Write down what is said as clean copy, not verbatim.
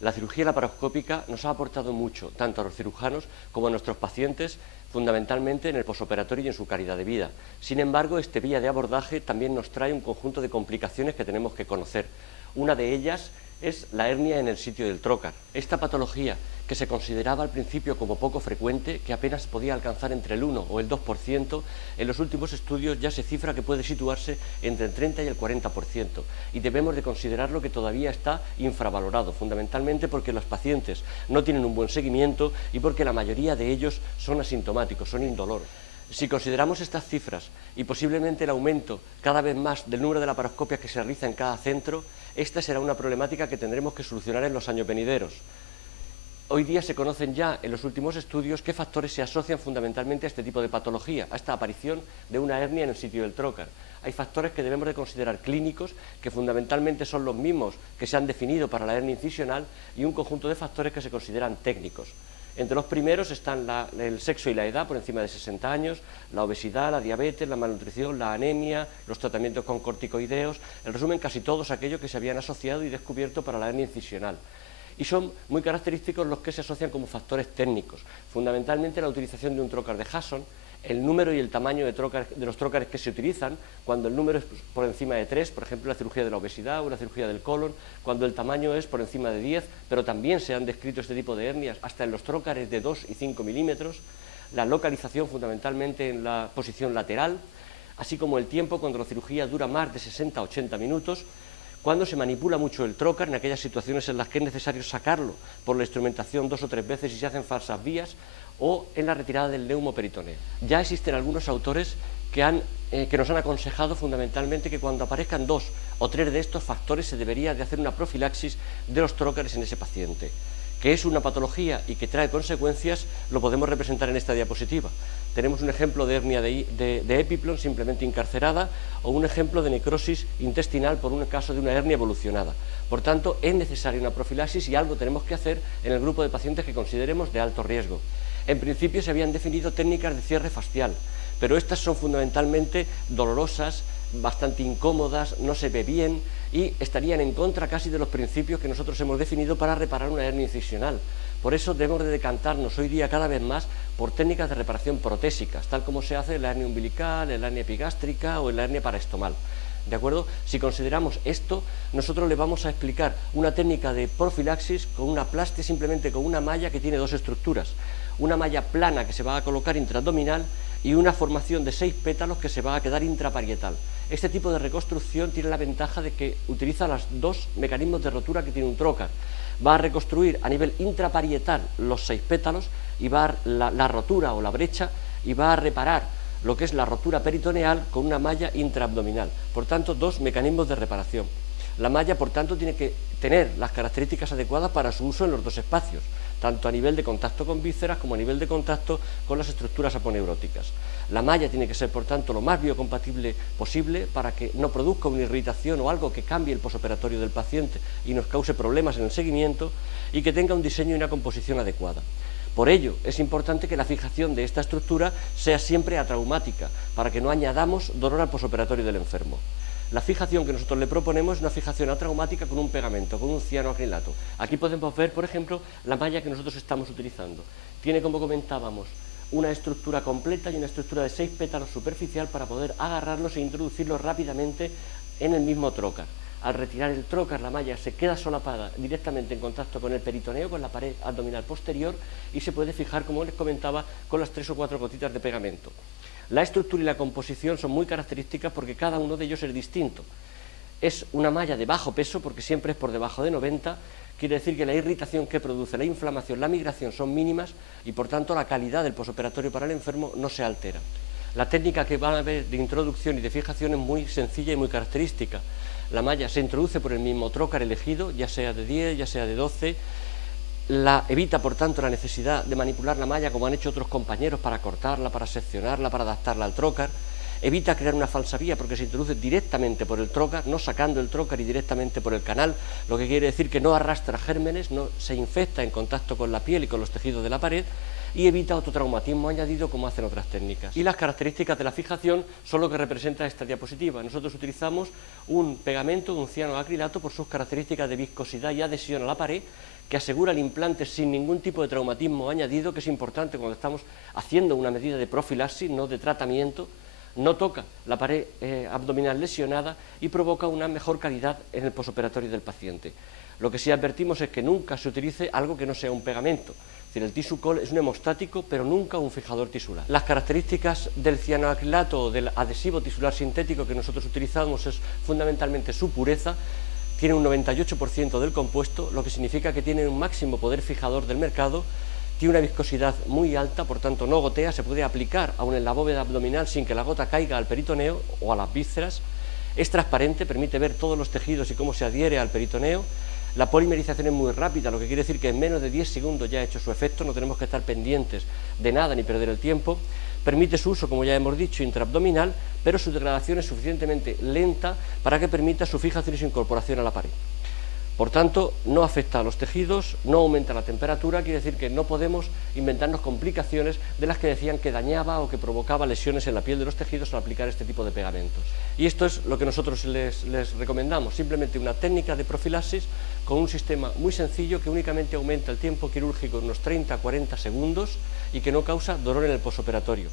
La cirugía laparoscópica nos ha aportado mucho, tanto a los cirujanos como a nuestros pacientes, fundamentalmente en el posoperatorio y en su calidad de vida. Sin embargo, este vía de abordaje también nos trae un conjunto de complicaciones que tenemos que conocer. Una de ellas es la hernia en el sitio del trócar. Esta patología, que se consideraba al principio como poco frecuente, que apenas podía alcanzar entre el 1 o el 2%, en los últimos estudios ya se cifra que puede situarse entre el 30 y el 40%, y debemos de considerarlo que todavía está infravalorado, fundamentalmente porque los pacientes no tienen un buen seguimiento y porque la mayoría de ellos son asintomáticos, son indoloros. Si consideramos estas cifras y posiblemente el aumento cada vez más del número de laparoscopias que se realiza en cada centro, esta será una problemática que tendremos que solucionar en los años venideros. Hoy día se conocen ya en los últimos estudios qué factores se asocian fundamentalmente a este tipo de patología, a esta aparición de una hernia en el sitio del trócar. Hay factores que debemos de considerar clínicos, que fundamentalmente son los mismos que se han definido para la hernia incisional, y un conjunto de factores que se consideran técnicos. Entre los primeros están el sexo y la edad, por encima de 60 años, la obesidad, la diabetes, la malnutrición, la anemia, los tratamientos con corticoideos, en resumen, casi todos aquellos que se habían asociado y descubierto para la hernia incisional. Y son muy característicos los que se asocian como factores técnicos, fundamentalmente la utilización de un trócar de Hasson, el número y el tamaño de los trócares que se utilizan, cuando el número es por encima de 3, por ejemplo la cirugía de la obesidad o la cirugía del colon, cuando el tamaño es por encima de 10, pero también se han descrito este tipo de hernias hasta en los trócares de 2 y 5 milímetros, la localización fundamentalmente en la posición lateral, así como el tiempo cuando la cirugía dura más de 60 a 80 minutos, cuando se manipula mucho el trócar, en aquellas situaciones en las que es necesario sacarlo por la instrumentación 2 o 3 veces y se hacen falsas vías, o en la retirada del neumoperitoneo. Ya existen algunos autores que nos han aconsejado fundamentalmente que cuando aparezcan 2 o 3 de estos factores se debería de hacer una profilaxis de los trócares en ese paciente. Que es una patología y que trae consecuencias, lo podemos representar en esta diapositiva. Tenemos un ejemplo de hernia de epiplon simplemente incarcerada, o un ejemplo de necrosis intestinal por un caso de una hernia evolucionada. Por tanto, es necesaria una profilaxis y algo tenemos que hacer en el grupo de pacientes que consideremos de alto riesgo. En principio se habían definido técnicas de cierre fascial, pero estas son fundamentalmente dolorosas, bastante incómodas, no se ve bien y estarían en contra casi de los principios que nosotros hemos definido para reparar una hernia incisional. Por eso debemos de decantarnos hoy día cada vez más por técnicas de reparación protésicas, tal como se hace en la hernia umbilical, en la hernia epigástrica o en la hernia paraestomal. ¿De acuerdo? Si consideramos esto, nosotros le vamos a explicar una técnica de profilaxis con una plastia, simplemente con una malla que tiene 2 estructuras. Una malla plana que se va a colocar intraabdominal y una formación de 6 pétalos que se va a quedar intraparietal. Este tipo de reconstrucción tiene la ventaja de que utiliza los 2 mecanismos de rotura que tiene un trócar. Va a reconstruir a nivel intraparietal los 6 pétalos y va a dar la rotura o la brecha y va a reparar lo que es la rotura peritoneal con una malla intraabdominal. Por tanto, 2 mecanismos de reparación. La malla, por tanto, tiene que tener las características adecuadas para su uso en los 2 espacios, tanto a nivel de contacto con vísceras como a nivel de contacto con las estructuras aponeuróticas. La malla tiene que ser, por tanto, lo más biocompatible posible para que no produzca una irritación o algo que cambie el posoperatorio del paciente y nos cause problemas en el seguimiento, y que tenga un diseño y una composición adecuada. Por ello, es importante que la fijación de esta estructura sea siempre atraumática, para que no añadamos dolor al posoperatorio del enfermo. La fijación que nosotros le proponemos es una fijación atraumática con un pegamento, con un cianoacrilato. Aquí podemos ver, por ejemplo, la malla que nosotros estamos utilizando. Tiene, como comentábamos, una estructura completa y una estructura de 6 pétalos superficial para poder agarrarlos e introducirlos rápidamente en el mismo trócar. Al retirar el trócar, la malla se queda solapada directamente en contacto con el peritoneo, con la pared abdominal posterior, y se puede fijar, como les comentaba, con las 3 o 4 gotitas de pegamento. La estructura y la composición son muy características porque cada uno de ellos es distinto. Es una malla de bajo peso porque siempre es por debajo de 90, quiere decir que la irritación que produce, la inflamación, la migración son mínimas y por tanto la calidad del posoperatorio para el enfermo no se altera. La técnica que van a ver de introducción y de fijación es muy sencilla y muy característica. La malla se introduce por el mismo trócar elegido, ya sea de 10, ya sea de 12, evita por tanto la necesidad de manipular la malla como han hecho otros compañeros para cortarla, para seccionarla, para adaptarla al trócar, evita crear una falsa vía porque se introduce directamente por el trócar, no sacando el trócar y directamente por el canal, lo que quiere decir que no arrastra gérmenes, no se infecta en contacto con la piel y con los tejidos de la pared, y evita autotraumatismo añadido como hacen otras técnicas. Y las características de la fijación son lo que representa esta diapositiva. Nosotros utilizamos un pegamento, un cianoacrilato, por sus características de viscosidad y adhesión a la pared, que asegura el implante sin ningún tipo de traumatismo añadido, que es importante cuando estamos haciendo una medida de profilaxis, no de tratamiento. No toca la pared abdominal lesionada y provoca una mejor calidad en el posoperatorio del paciente. Lo que sí advertimos es que nunca se utilice algo que no sea un pegamento. Es decir, el Tisucol es un hemostático, pero nunca un fijador tisular. Las características del cianoacrilato o del adhesivo tisular sintético que nosotros utilizamos es fundamentalmente su pureza. Tiene un 98% del compuesto, lo que significa que tiene un máximo poder fijador del mercado. Tiene una viscosidad muy alta, por tanto no gotea, se puede aplicar aún en la bóveda abdominal sin que la gota caiga al peritoneo o a las vísceras. Es transparente, permite ver todos los tejidos y cómo se adhiere al peritoneo. La polimerización es muy rápida, lo que quiere decir que en menos de 10 segundos ya ha hecho su efecto, no tenemos que estar pendientes de nada ni perder el tiempo. Permite su uso, como ya hemos dicho, intraabdominal, pero su degradación es suficientemente lenta para que permita su fijación y su incorporación a la pared. Por tanto, no afecta a los tejidos, no aumenta la temperatura, quiere decir que no podemos inventarnos complicaciones de las que decían que dañaba o que provocaba lesiones en la piel de los tejidos al aplicar este tipo de pegamentos. Y esto es lo que nosotros les recomendamos, simplemente una técnica de profilaxis con un sistema muy sencillo que únicamente aumenta el tiempo quirúrgico en unos 30-40 segundos y que no causa dolor en el posoperatorio.